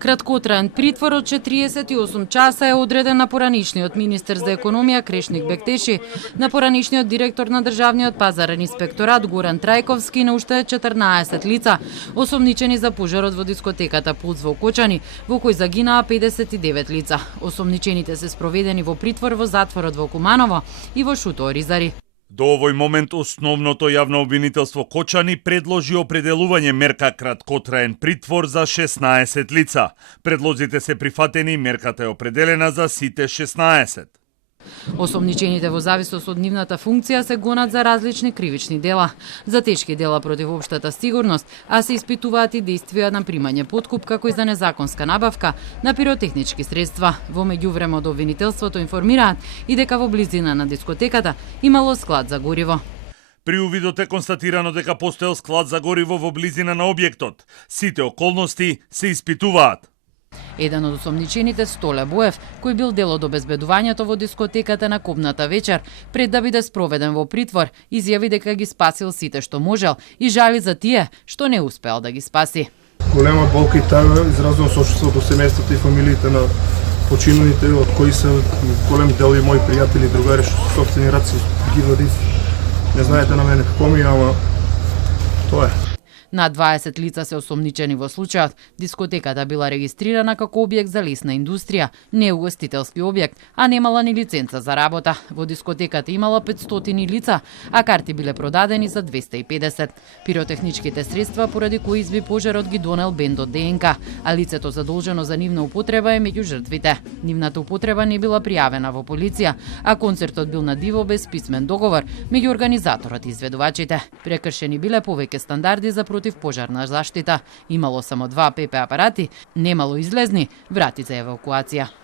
Краткотраен притвор од 48 часа е одреден на поранишниот министер за економија Крешник Бектеши, на поранишниот директор на државниот пазарен инспекторат Горан Трајковски и на уште 14 лица, осомничени за пожарот во дискотеката Пулс во Кочани, во кој загинаа 59 лица. Осомничените се спроведени во притвор во затворот во Куманово и во Шуто Оризари. До овој момент основното јавно обвинителство Кочани предложи определување мерка краткотраен притвор за 16 лица. Предлозите се прифатени и мерката е определена за сите 16. Осомничените во зависност од нивната функција се гонат за различни кривични дела. За тешки дела против општата сигурност, а се испитуваат и действија на примање подкуп како и за незаконска набавка на пиротехнички средства. Во меѓувреме од обвинителството информираат и дека во близина на дискотеката имало склад за гориво. При увидот е констатирано дека постоел склад за гориво во близина на објектот. Сите околности се испитуваат. Еден од осомничените, Столе Боев, кој бил дел од обезбедувањето во дискотеката на кобната вечер, пред да биде спроведен во притвор, изјави дека ги спасил сите што можел и жали за тие што не успеал да ги спаси. Голема болка и тага изразувам сочувство до семејството и фамилиите на починалите, од кои се голем дел и мои пријатели и другари што со сопствени раци ги води. Не знаете на мене како ми, ама тоа е. На 20 лица се осомничени во случајот. Дискотеката била регистрирана како објект за лесна индустрија, не угостителски објект, а немала ни лиценца за работа. Во дискотеката имала 500 лица, а карти биле продадени за 250. Пиротехничките средства поради кои изби пожарот ги донел бендот ДНК, а лицето задолжено за нивна употреба е меѓу жртвите. Нивната употреба не била пријавена во полиција, а концертот бил на диво без писмен договор меѓу организаторот и изведувачите. Прекршени биле повеќе стандарди за против пожарна заштита. Имало само 2 ПП апарати, немало излезни врати за евакуација.